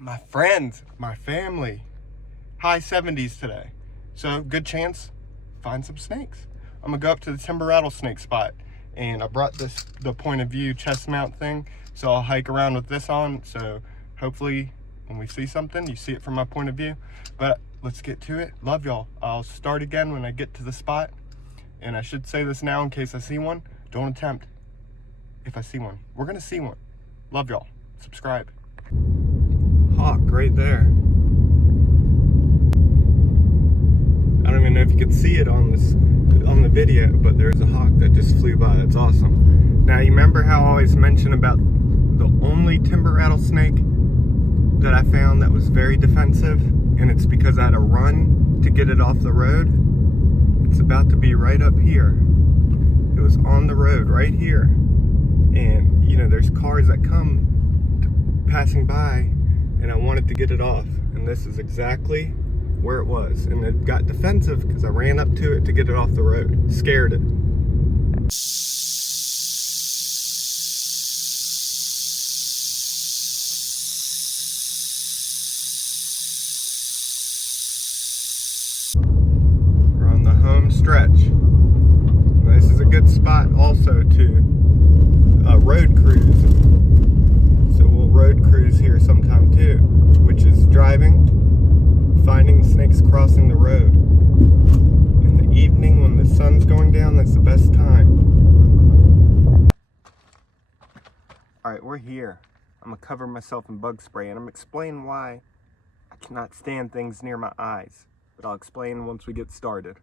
my friends, my family. High 70s today. So good chance, find some snakes. I'm gonna go up to the timber rattlesnake spot. And I brought the point of view chest mount thing. So I'll hike around with this on. So hopefully when we see something, you see it from my point of view. But let's get to it. Love y'all. I'll start again when I get to the spot. And I should say this now in case I see one. Don't attempt if I see one. We're gonna see one. Love y'all. Subscribe. Hawk right there. I don't even know if you could see it on the video, but there's a hawk that just flew by. That's awesome. Now you remember how I always mention about the only timber rattlesnake that I found that was very defensive, and it's because I had to run to get it off the road. It's about to be right up here. It was on the road right here, and you know there's cars that come passing by, and I wanted to get it off, and this is exactly where it was. And it got defensive because I ran up to it to get it off the road. Scared it. We're on the home stretch. This is a good spot also to road cruise. So we'll road cruise here sometime too, which is driving, finding snakes crossing the road. In the evening when the sun's going down, that's the best time. Alright, we're here. I'm gonna cover myself in bug spray, and I'm gonna explain why I cannot stand things near my eyes. But I'll explain once we get started.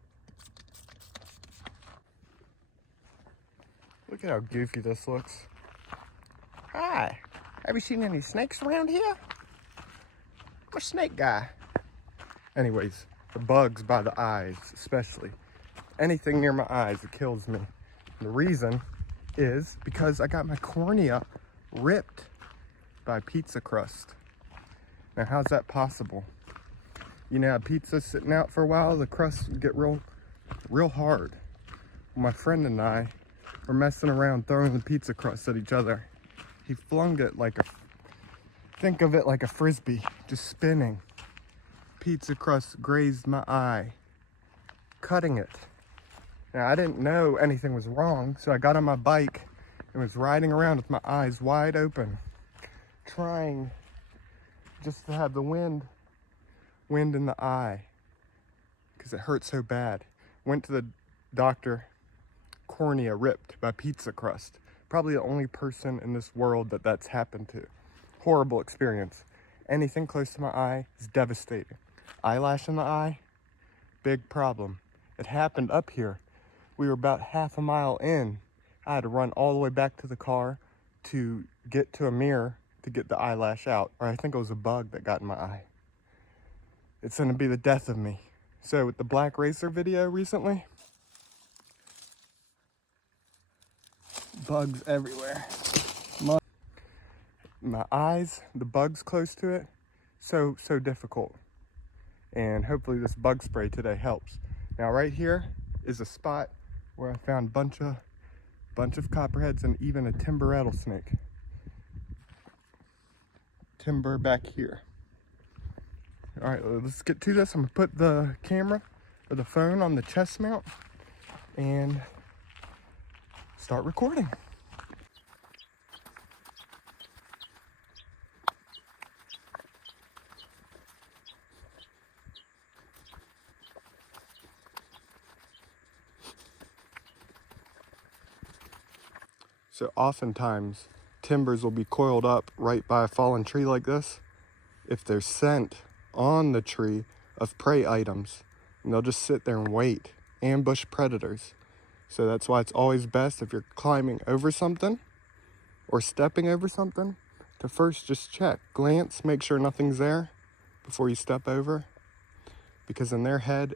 Look at how goofy this looks. Hi, have you seen any snakes around here? I'm a snake guy. Anyways, the bugs by the eyes, especially. Anything near my eyes, it kills me. And the reason is because I got my cornea ripped by pizza crust. Now, how's that possible? You know, pizza sitting out for a while, the crust would get real hard. My friend and I were messing around throwing the pizza crust at each other. He flung it like think of it like a frisbee, just spinning. Pizza crust grazed my eye, cutting it. Now, I didn't know anything was wrong, so I got on my bike and was riding around with my eyes wide open, trying just to have the wind in the eye, because it hurt so bad. Went to the doctor, cornea ripped by pizza crust. Probably the only person in this world that's happened to. Horrible experience. Anything close to my eye is devastating. Eyelash in the eye, big problem. It happened up here. We were about half a mile in. I had to run all the way back to the car to get to a mirror to get the eyelash out. Or I think it was a bug that got in my eye. It's gonna be the death of me. So with the black racer video recently, bugs everywhere. My eyes, the bugs close to it, so difficult. And hopefully this bug spray today helps. Now right here is a spot where I found bunch of copperheads and even a timber rattlesnake. Timber back here. All right, let's get to this. I'm gonna put the camera or the phone on the chest mount and start recording. So oftentimes, timbers will be coiled up right by a fallen tree like this if there's scent on the tree of prey items. And they'll just sit there and wait, ambush predators. So that's why it's always best if you're climbing over something or stepping over something to first just check, glance, make sure nothing's there before you step over. Because in their head,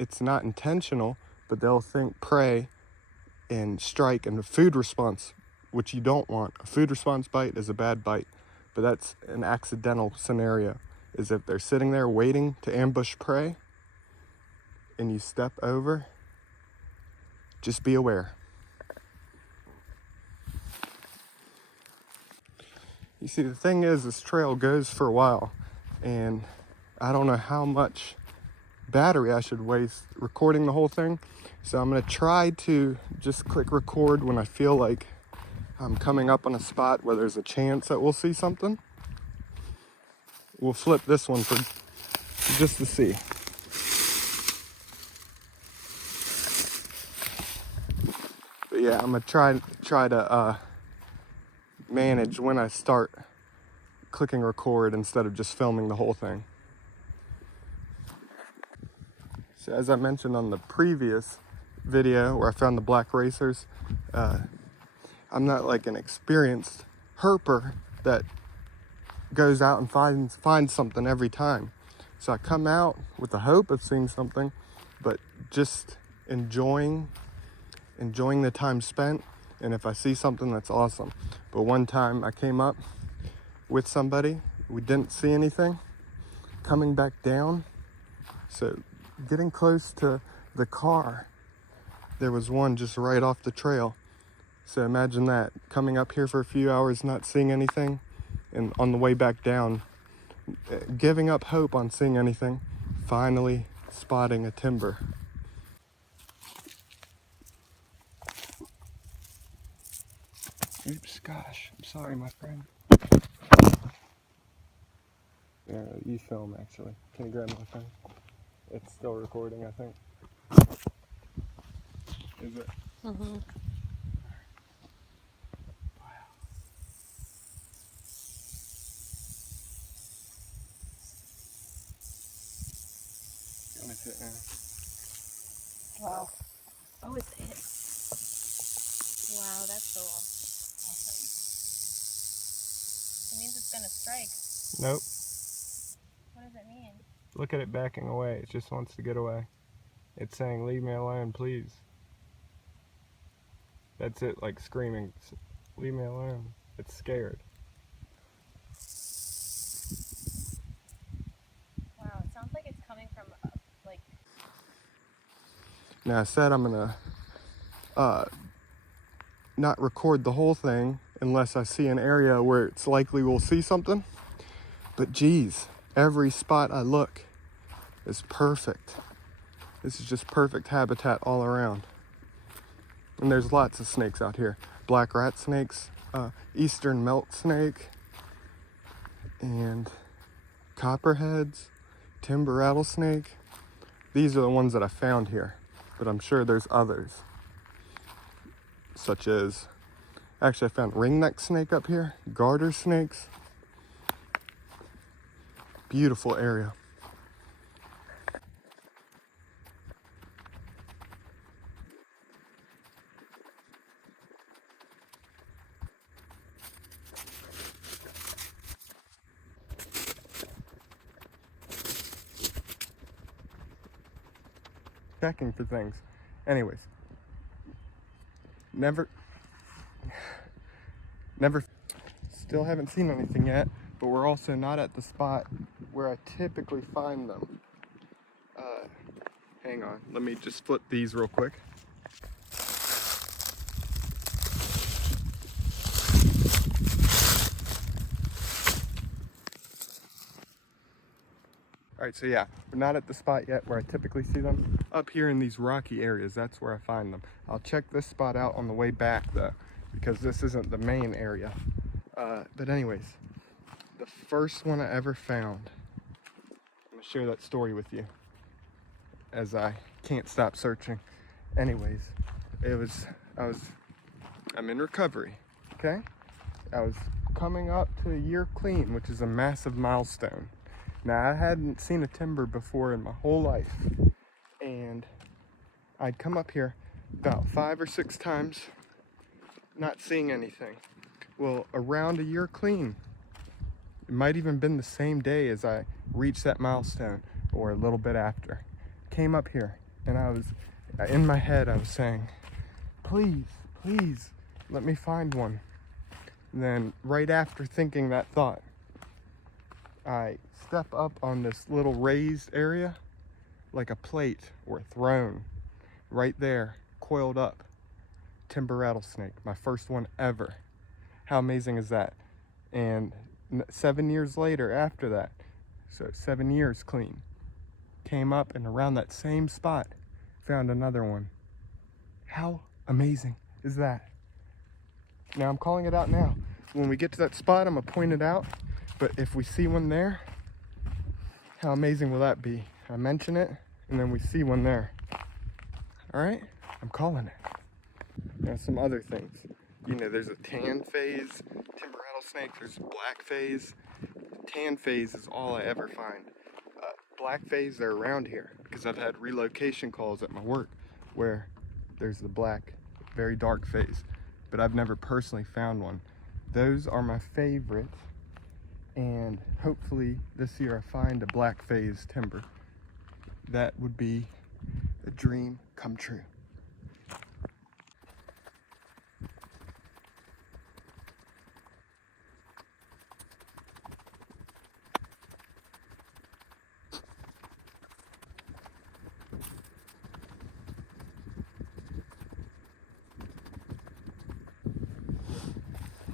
it's not intentional, but they'll think prey and strike and a food response, which you don't want. A food response bite is a bad bite, but that's an accidental scenario, is if they're sitting there waiting to ambush prey and you step over, just be aware. You see, the thing is, this trail goes for a while, and I don't know how much battery I should waste recording the whole thing. So I'm gonna try to just click record when I feel like I'm coming up on a spot where there's a chance that we'll see something. We'll flip this one for just to see. But yeah, I'm gonna try to manage when I start clicking record instead of just filming the whole thing. So as I mentioned on the previous video where I found the black racers, I'm not like an experienced herper that goes out and finds something every time. So I come out with the hope of seeing something, but just enjoying the time spent. And if I see something, that's awesome. But one time I came up with somebody, we didn't see anything. Coming back down, so getting close to the car, there was one just right off the trail. So imagine that, coming up here for a few hours, not seeing anything, and on the way back down, giving up hope on seeing anything, finally spotting a timber. Oops, gosh, I'm sorry, my friend. Yeah, you film, actually. Can you grab my phone? It's still recording, I think. Is it? Mm-hmm. Wow. Gonna hit now. Wow. Oh, it's hit. Wow, that's so awesome. It means it's gonna strike. Nope. What does it mean? Look at it backing away. It just wants to get away. It's saying, leave me alone, please. That's it, like screaming, leave me alone. It's scared. Wow, it sounds like it's coming from like... Now I said I'm gonna not record the whole thing unless I see an area where it's likely we'll see something. But geez, every spot I look is perfect. This is just perfect habitat all around. And there's lots of snakes out here. Black rat snakes, eastern milk snake, and copperheads, timber rattlesnake. These are the ones that I found here, but I'm sure there's others. Such as, actually I found ringneck snake up here, garter snakes. Beautiful area. Checking for things. Anyways, never, still haven't seen anything yet, but we're also not at the spot where I typically find them. Hang on, let me just flip these real quick. Alright, so yeah, we're not at the spot yet where I typically see them. Up here in these rocky areas, that's where I find them. I'll check this spot out on the way back though, because this isn't the main area. But anyways, the first one I ever found, I'm gonna share that story with you as I can't stop searching. Anyways, I'm in recovery, okay? I was coming up to a year clean, which is a massive milestone. Now, I hadn't seen a timber before in my whole life, and I'd come up here about 5 or 6 times, not seeing anything. Well, around a year clean, it might even been the same day as I reached that milestone, or a little bit after. Came up here, and I was, in my head, I was saying, please, please, let me find one. And then, right after thinking that thought, I step up on this little raised area, like a plate or a throne. Right there, coiled up, timber rattlesnake, my first one ever. How amazing is that? And 7 years later after that, so 7 years clean, came up and around that same spot found another one. How amazing is that? Now I'm calling it out now. When we get to that spot, I'm gonna point it out. But if we see one there, how amazing will that be? I mention it, and then we see one there. All right, I'm calling it. Now some other things. You know, there's a tan phase, timber rattlesnake, there's a black phase. Tan phase is all I ever find. Black phase, they're around here because I've had relocation calls at my work where there's the black, very dark phase, but I've never personally found one. Those are my favorite, and hopefully this year I find a black phase timber. That would be a dream come true.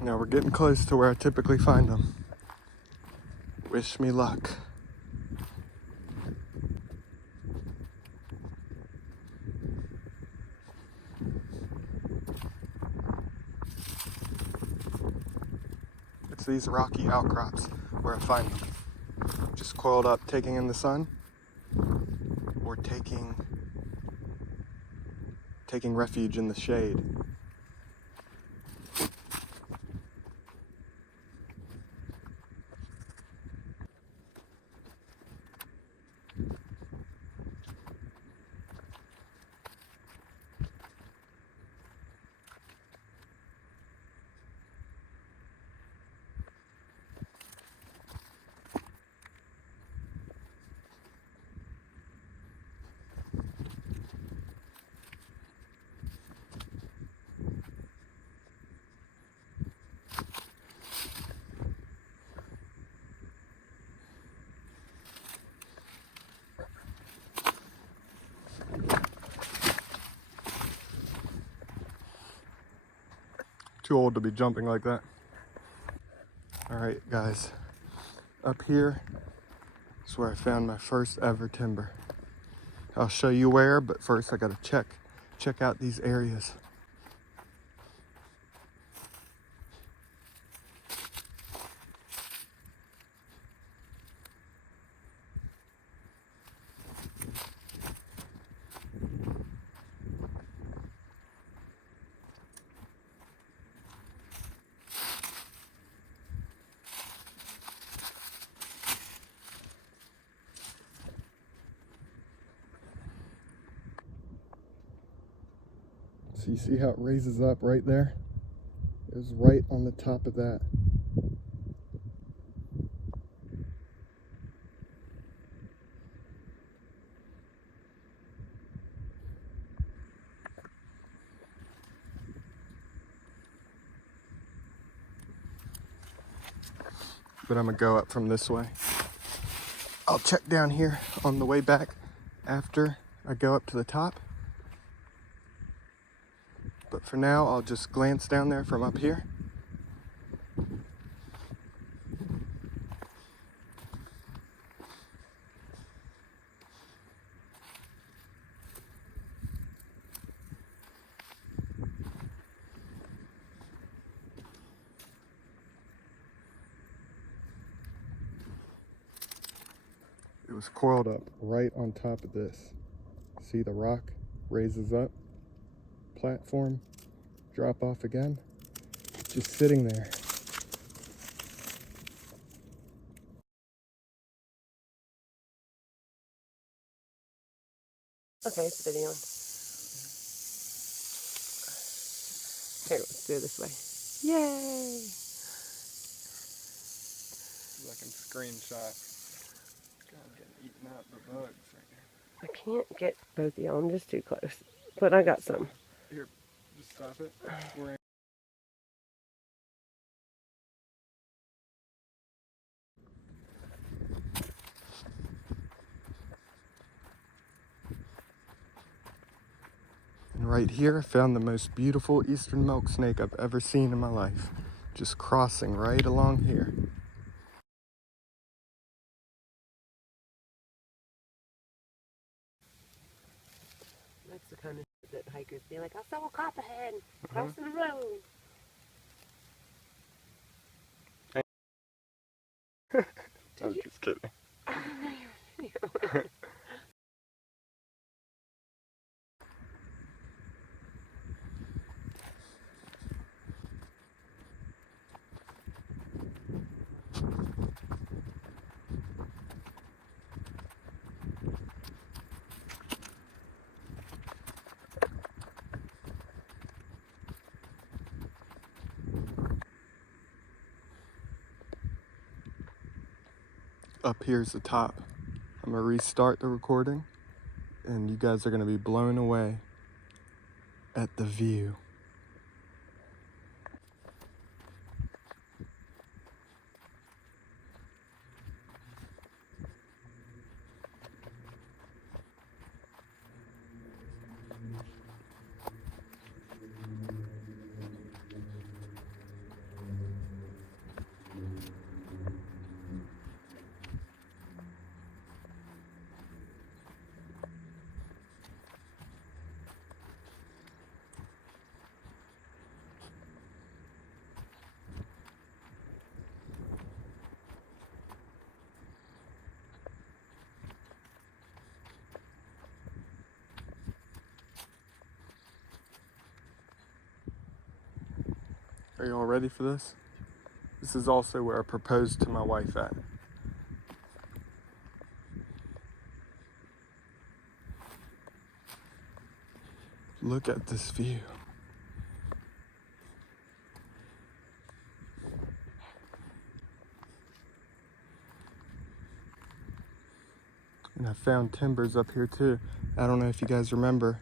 Now we're getting close to where I typically find them. Wish me luck. It's these rocky outcrops where I find them. Just coiled up, taking in the sun, or taking refuge in the shade. Too old to be jumping like that. All right, guys. Up here is where I found my first ever timber. I'll show you where, but first I gotta check out these areas. So you see how it raises up right there? It was right on the top of that. But I'm gonna go up from this way. I'll check down here on the way back after I go up to the top. But for now, I'll just glance down there from up here. It was coiled up right on top of this. See, the rock raises up, platform, drop off again, just sitting there. Okay, it's videoing. Here, let's do it this way. Yay! I can screenshot. God, I'm getting eaten up by bugs right now. I can't get both of y'all. I'm just too close. But I got some. Here, just stop it. We're in. And right here, I found the most beautiful eastern milk snake I've ever seen in my life. just crossing right along here. That's the kind of that hikers be like, I saw a copperhead crossing the road. I'm just kidding. Up here's the top. I'm gonna restart the recording and you guys are gonna be blown away at the view. Are y'all ready for this? This is also where I proposed to my wife at. Look at this view. And I found timbers up here too. I don't know if you guys remember,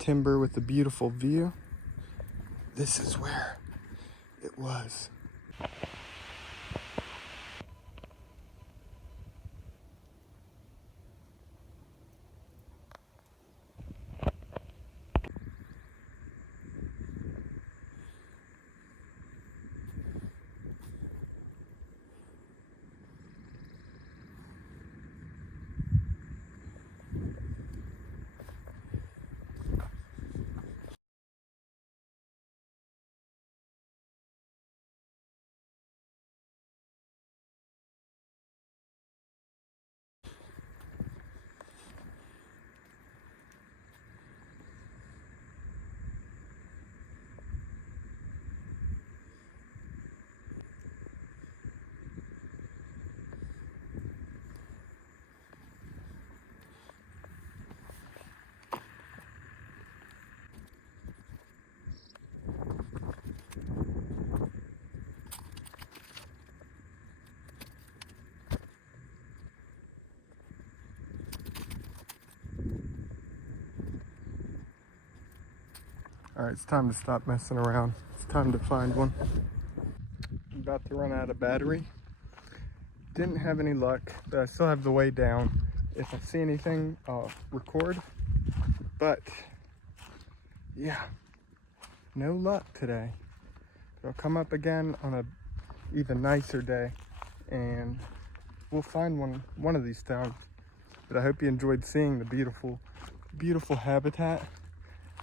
timber with the beautiful view. This is where it was. All right, it's time to stop messing around. It's time to find one. I'm about to run out of battery. Didn't have any luck, but I still have the way down. If I see anything, I'll record. But yeah, no luck today. I'll come up again on a even nicer day and we'll find one of these times. But I hope you enjoyed seeing the beautiful habitat.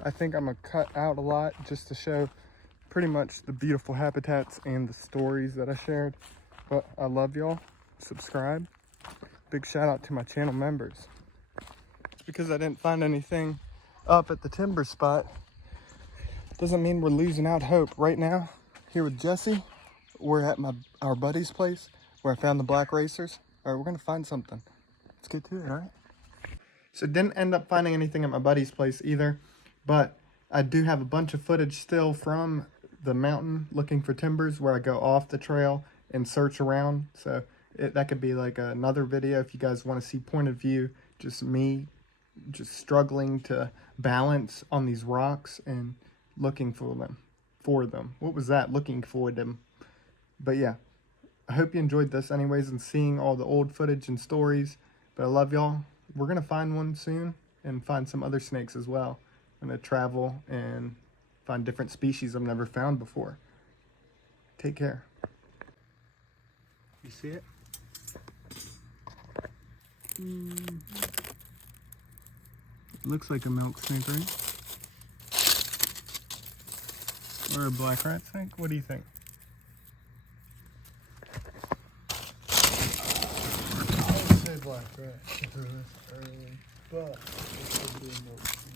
I think I'm gonna cut out a lot just to show pretty much the beautiful habitats and the stories that I shared. But I love y'all. Subscribe. Big shout out to my channel members. Because I didn't find anything up at the timber spot doesn't mean we're losing out hope. Right now, here with Jesse, we're at our buddy's place where I found the black racers. All right, we're gonna find something. Let's get to it, all right? So didn't end up finding anything at my buddy's place either, but I do have a bunch of footage still from the mountain looking for timbers where I go off the trail and search around. So that could be like another video if you guys want to see point of view, just me just struggling to balance on these rocks and looking for them. What was that? Looking for them. But yeah, I hope you enjoyed this anyways and seeing all the old footage and stories. But I love y'all. We're going to find one soon and find some other snakes as well. I'm going to travel and find different species I've never found before. Take care. You see it? It looks like a milk snake, right? Or a black rat snake? What do you think? I would say black rat for this early, but it could be a milk snake.